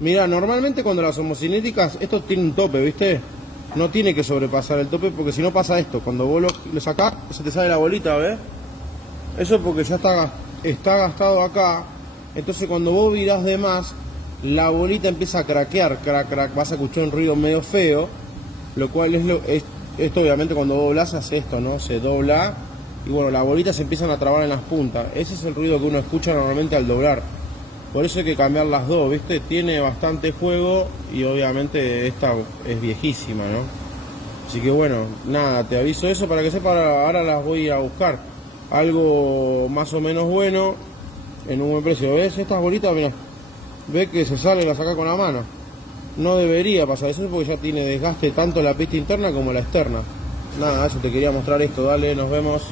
Mira, normalmente cuando las homocinéticas, esto tiene un tope, ¿viste? No tiene que sobrepasar el tope porque si no pasa esto. Cuando vos lo sacás, se te sale la bolita, ¿ves? Eso es porque ya está gastado acá. Entonces cuando vos virás de más, la bolita empieza a craquear, crack, crack. Vas a escuchar un ruido medio feo. Lo cual esto obviamente cuando doblás hace esto, ¿no? Se dobla y bueno, las bolitas se empiezan a trabar en las puntas. Ese es el ruido que uno escucha normalmente al doblar. Por eso hay que cambiar las dos, ¿viste? Tiene bastante juego y obviamente esta es viejísima, ¿no? Así que bueno, nada, te aviso eso para que sepas, ahora las voy a ir a buscar. Algo más o menos bueno, en un buen precio. ¿Ves estas bolitas? Mira, ves que se sale y la saca con la mano. No debería pasar eso porque ya tiene desgaste tanto la pista interna como la externa. Nada, eso te quería mostrar esto, dale, nos vemos.